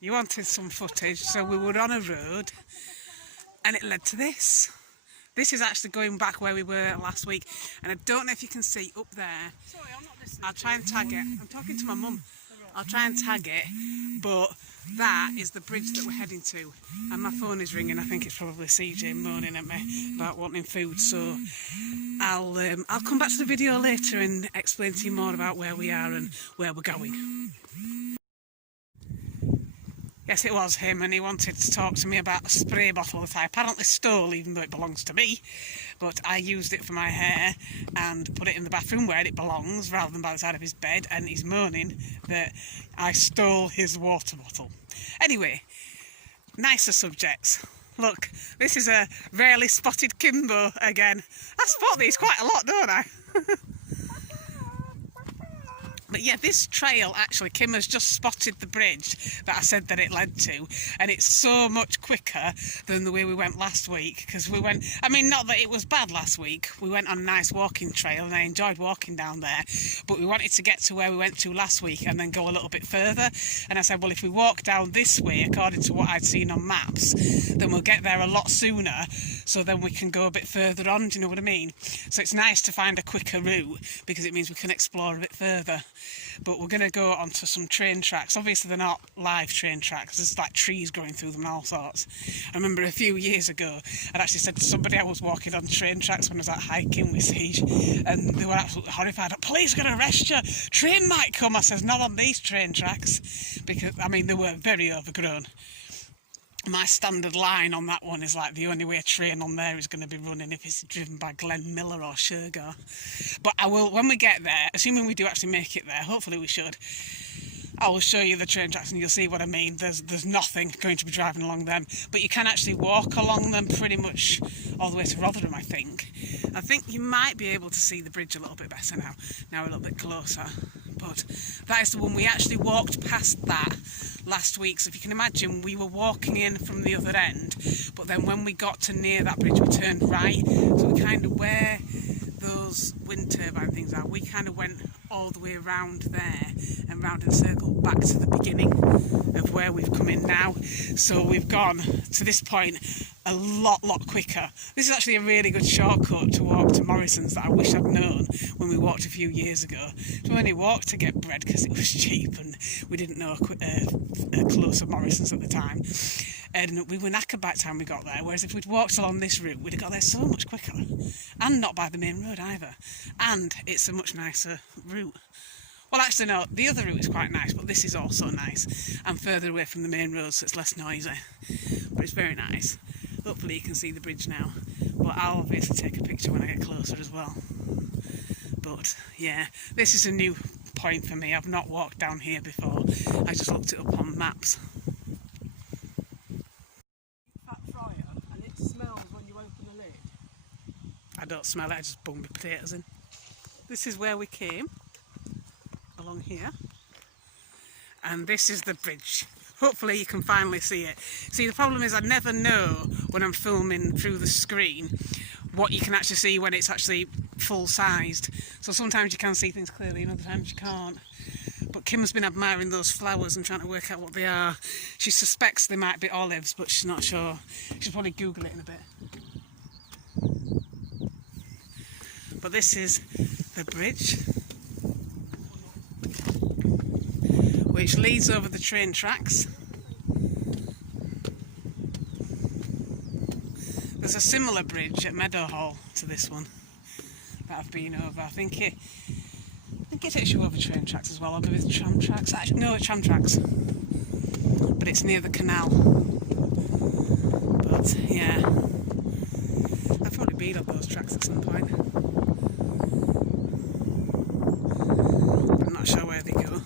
You wanted some footage, so we were on a road and it led to this. This is actually going back where we were last week, and I don't know if you can see up there. Sorry, I'm not listening. I'll try and tag it. I'm talking to my mum. I'll try and tag it, but that is the bridge that we're heading to. And my phone is ringing. I think it's probably CJ moaning at me about wanting food. So I'll come back to the video later and explain to you more about where we are and where we're going. Yes, it was him, and he wanted to talk to me about a spray bottle that I apparently stole, even though it belongs to me. But I used it for my hair and put it in the bathroom where it belongs, rather than by the side of his bed, and he's moaning that I stole his water bottle. Anyway, nicer subjects. Look, this is a rarely spotted Kimbo again. I spot these quite a lot, don't I? But yeah, this trail, actually, Kim has just spotted the bridge that I said that it led to, and it's so much quicker than the way we went last week, because we went, I mean, not that it was bad last week, we went on a nice walking trail and I enjoyed walking down there, but we wanted to get to where we went to last week and then go a little bit further, and I said, well, if we walk down this way, according to what I'd seen on maps, then we'll get there a lot sooner, so then we can go a bit further on, do you know what I mean? So it's nice to find a quicker route, because it means we can explore a bit further. But we're going to go onto some train tracks. Obviously they're not live train tracks, there's like trees growing through them and all sorts. I remember a few years ago I'd actually said to somebody I was walking on train tracks when I was out hiking with Siege, and they were absolutely horrified. Police are going to arrest you, train might come. I says, not on these train tracks, because I mean they were very overgrown. My standard line on that one is like, the only way a train on there is going to be running if it's driven by Glenn Miller or Shergar. But I will, when we get there, assuming we do actually make it there, hopefully we should, I will show you the train tracks and you'll see what I mean. There's nothing going to be driving along them, but you can actually walk along them pretty much all the way to Rotherham, I think. I think you might be able to see the bridge a little bit better now. Now we're a little bit closer. But that is the one. We actually walked past that last week, so if you can imagine, we were walking in from the other end, but then when we got to near that bridge we turned right, so we kind of, where those wind turbine things are, we kind of went all the way around there and round in a circle back to the beginning of where we've come in now. So we've gone to this point a lot quicker. This is actually a really good shortcut to walk to Morrison's that I wish I'd known when we walked a few years ago. So we only walked to get bread because it was cheap and we didn't know a closer Morrison's at the time. And we were knackered by the time we got there, whereas if we'd walked along this route, we'd have got there so much quicker. And not by the main road either. And it's a much nicer route. Well, actually, no, the other route is quite nice, but this is also nice. And further away from the main road, so it's less noisy. But it's very nice. Hopefully you can see the bridge now. But I'll obviously take a picture when I get closer as well. But, yeah, this is a new point for me. I've not walked down here before. I just looked it up on maps. I don't smell it, I just bung my potatoes in. This is where we came, along here, and this is the bridge. Hopefully you can finally see it. See, the problem is I never know when I'm filming through the screen what you can actually see when it's actually full-sized. So sometimes you can see things clearly and other times you can't. But Kim's been admiring those flowers and trying to work out what they are. She suspects they might be olives, but she's not sure. She'll probably Google it in a bit. But this is the bridge, which leads over the train tracks. There's a similar bridge at Meadowhall to this one that I've been over. I think it takes you over train tracks as well, or maybe it's tram tracks. Actually, no, it's tram tracks, but it's near the canal. But yeah, I've probably been on those tracks at some point. I'm not sure where they go.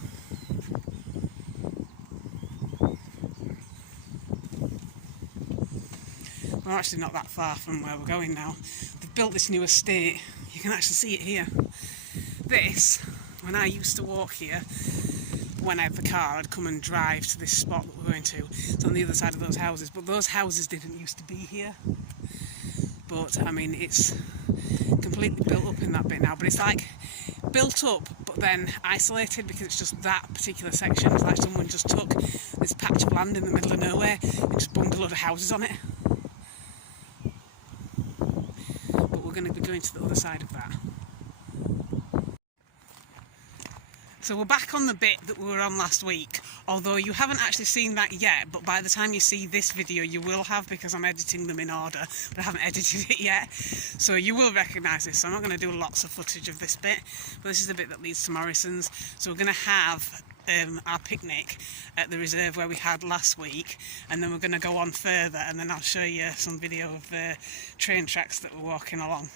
We're actually not that far from where we're going now. They've built this new estate. You can actually see it here. This, when I used to walk here, when I had the car, I'd come and drive to this spot that we're going to. It's on the other side of those houses, but those houses didn't used to be here. But, I mean, it's completely built up in that bit now, but it's like built up, but then isolated because it's just that particular section. It's like someone just took this patch of land in the middle of nowhere and just bunged a load of houses on it. But we're going to be going to the other side of that. So we're back on the bit that we were on last week, although you haven't actually seen that yet, but by the time you see this video you will have, because I'm editing them in order, but I haven't edited it yet. So you will recognise this. So I'm not going to do lots of footage of this bit, but this is the bit that leads to Morrison's. So we're going to have our picnic at the reserve where we had last week, and then we're going to go on further, and then I'll show you some video of the train tracks that we're walking along.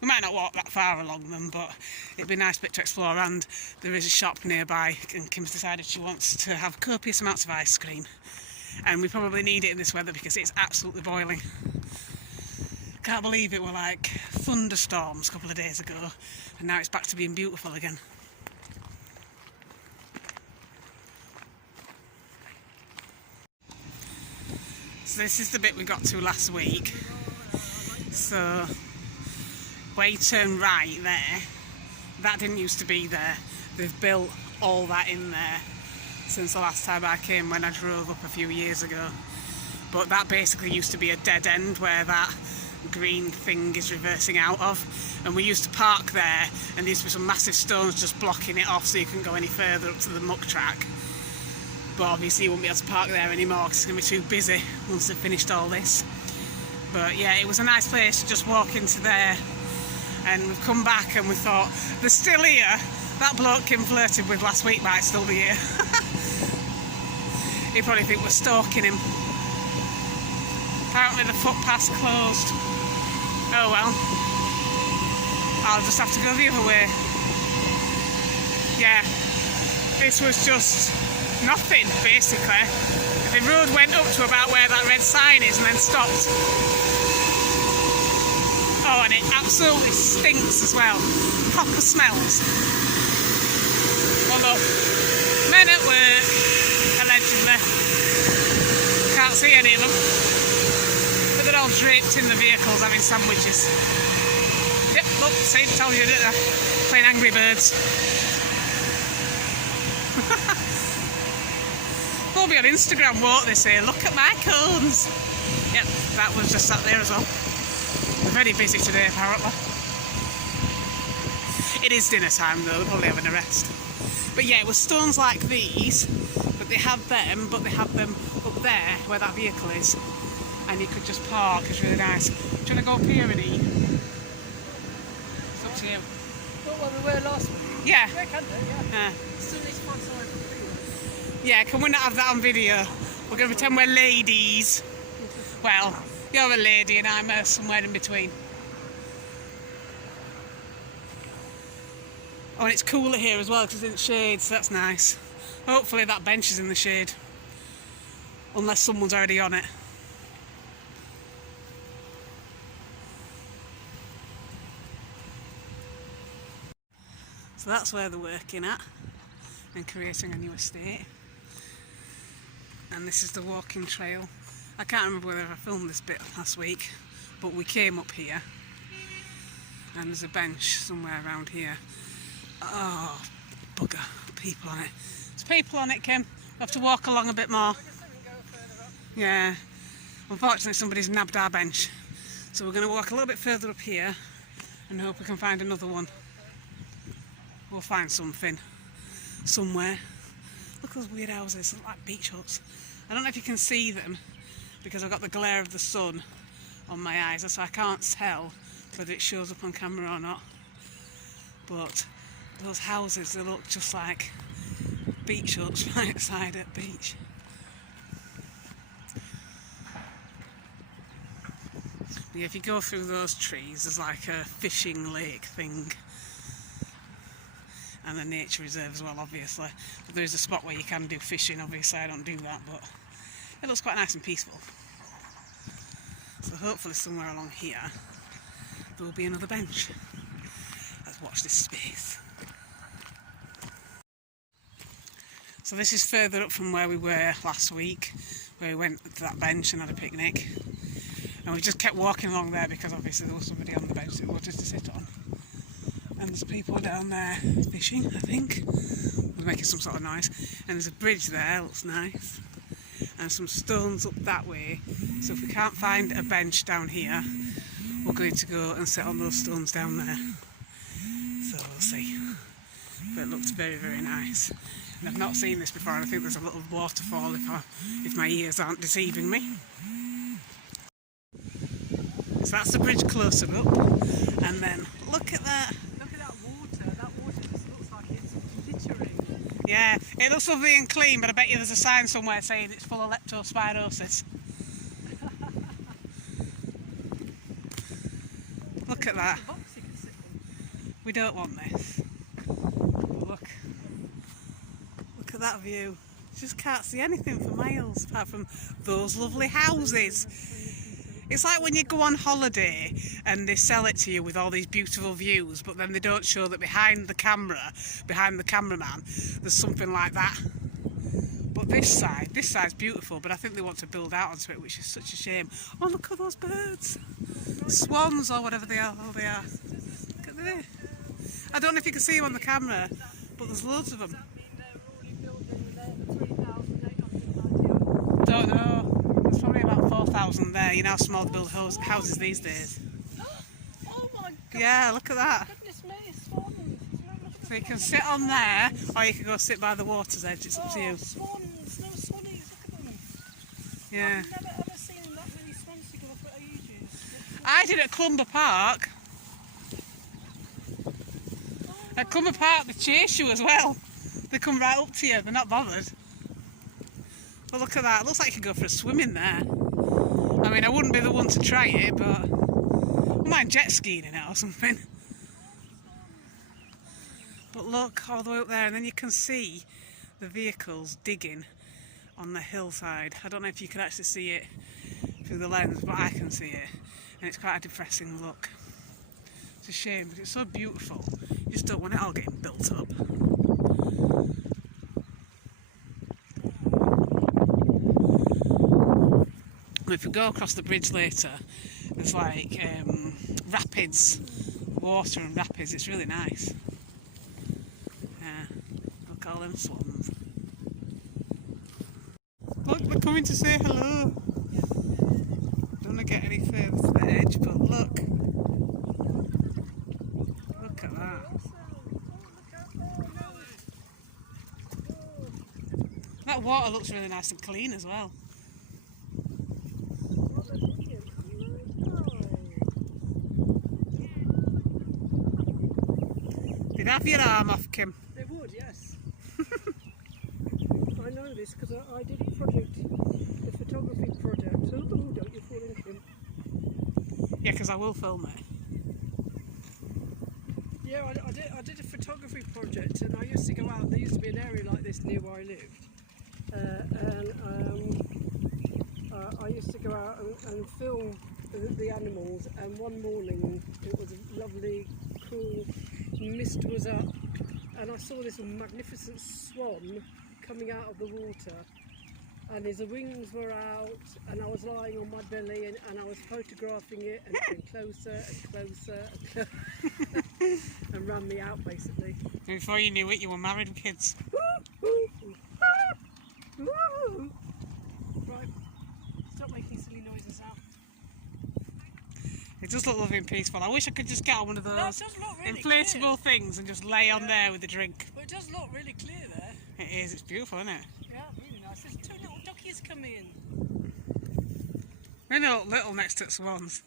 We might not walk that far along them, but it'd be a nice bit to explore, and there is a shop nearby, and Kim's decided she wants to have copious amounts of ice cream, and we probably need it in this weather because it's absolutely boiling. Can't believe it were like thunderstorms a couple of days ago, and now it's back to being beautiful again. So this is the bit we got to last week. So where you turn right there, that didn't used to be there. They've built all that in there since the last time I came, when I drove up a few years ago. But that basically used to be a dead end where that green thing is reversing out of, and we used to park there, and there used to be some massive stones just blocking it off so you couldn't go any further up to the muck track. But obviously you won't be able to park there anymore because it's going to be too busy once they've finished all this. But yeah, it was a nice place to just walk into there, and we've come back and we thought, they're still here. That bloke Kim flirted with last week might still be here. He'd probably think we're stalking him. Apparently the footpath's closed. Oh well, I'll just have to go the other way. Yeah, this was just nothing basically. The road went up to about where that red sign is and then stopped. Oh, and it absolutely stinks as well. Proper smells. Oh look, men at work, allegedly. Can't see any of them, but they're all draped in the vehicles having sandwiches. Yep, look, see, told you, didn't I? Playing Angry Birds. They'll be on Instagram, won't they, say, look at my cones. Yep, that was just sat there as well. They're very busy today, apparently. It is dinner time though, they're probably having a rest. But yeah, it was stones like these, but they had them, up there where that vehicle is, and you could just park. It's really nice. Do you want to go up here and eat? It's up to you. Not where we were last week. Yeah. Yeah, can do, yeah. Still needs to find somewhere for video. Yeah, can we not have that on video? We're going to pretend we're ladies. Well, you're a lady and I'm somewhere in between. Oh, and it's cooler here as well because it's in the shade, so that's nice. Hopefully that bench is in the shade. Unless someone's already on it. So that's where they're working at and creating a new estate. And this is the walking trail. I can't remember whether I filmed this bit last week, but we came up here and there's a bench somewhere around here. Oh, bugger, people on it. There's people on it, Kim. We have to walk along a bit more. Yeah, unfortunately somebody's nabbed our bench. So we're going to walk a little bit further up here and hope we can find another one. We'll find something somewhere. Look at those weird houses, they're like beach huts. I don't know if you can see them because I've got the glare of the sun on my eyes, so I can't tell whether it shows up on camera or not. But those houses, they look just like beach huts right outside at the beach. Yeah, if you go through those trees, there's like a fishing lake thing. And a nature reserve as well, obviously. But there is a spot where you can do fishing, obviously I don't do that, but it looks quite nice and peaceful. So hopefully somewhere along here there will be another bench. Let's watch this space. So this is further up from where we were last week, where we went to that bench and had a picnic. And we just kept walking along there because obviously there was somebody on the bench that we wanted to sit on. And there's people down there fishing, I think. They're making some sort of noise. And there's a bridge there, looks nice. And some stones up that way. So if we can't find a bench down here, we're going to go and sit on those stones down there. So we'll see. But it looks very, very nice. And I've not seen this before, and I think there's a little waterfall if my ears aren't deceiving me. So that's the bridge closer up. And then look at that. Look at that water. That water just looks like it's glittering. Yeah, it looks lovely and clean, but I bet you there's a sign somewhere saying it's full of leptospirosis. Look at that. The box you can sit in. We don't want this. Look at that view. You just can't see anything for miles apart from those lovely houses. It's like when you go on holiday and they sell it to you with all these beautiful views, but then they don't show that behind the camera, behind the cameraman, there's something like that. But this side's beautiful, but I think they want to build out onto it, which is such a shame. Oh, look at those birds. Swans or whatever they are. Oh, they are. Look at there. I don't know if you can see them on the camera, but there's loads of them. Don't know. There's probably about 4,000 there. You know how small they build houses these days. Oh my god. Yeah, look at that. Goodness me, swans. So you can sit on there, or you can go sit by the water's edge. It's up to you. Swans, no swannies, look at them. Yeah. I've never ever seen that many swans together for ages. I did at Clumber Park. At Clumber Park, they chase you as well. They come right up to you. They're not bothered. But look at that. It looks like you could go for a swim in there. I mean, I wouldn't be the one to try it, but I might jet skiing in it or something. But look, all the way up there, and then you can see the vehicles digging on the hillside. I don't know if you can actually see it through the lens, but I can see it. And it's quite a depressing look. It's a shame, because it's so beautiful. You just don't want it all getting built up. And if we go across the bridge later, there's like rapids, water and rapids. It's really nice. Yeah, look at all them swans. Look, they're coming to say hello. Don't want to get any further to the edge, but look. Look at that. That water looks really nice and clean as well. You'd have your arm off, Kim. They would, yes. I know this because I did a project, a photography project. Oh, don't you fall in, Kim? Yeah, because I will film it. Yeah, I did a photography project, and I used to go out. There used to be an area like this near where I lived, I used to go out and film the animals. And one morning, it was lovely, cool. Mist was up, and I saw this magnificent swan coming out of the water, and his wings were out, and I was lying on my belly, and I was photographing it, and it came closer and closer and closer and ran me out basically. And before you knew it, you were married with kids. Right, stop making silly noises now. It does look lovely and peaceful. I wish I could just get on one of those That does look really inflatable clear. things and just lay on there with a drink. But it does look really clear there. It is, it's beautiful, isn't it? Yeah, really nice. There's two little duckies coming in. They look little next to the swans.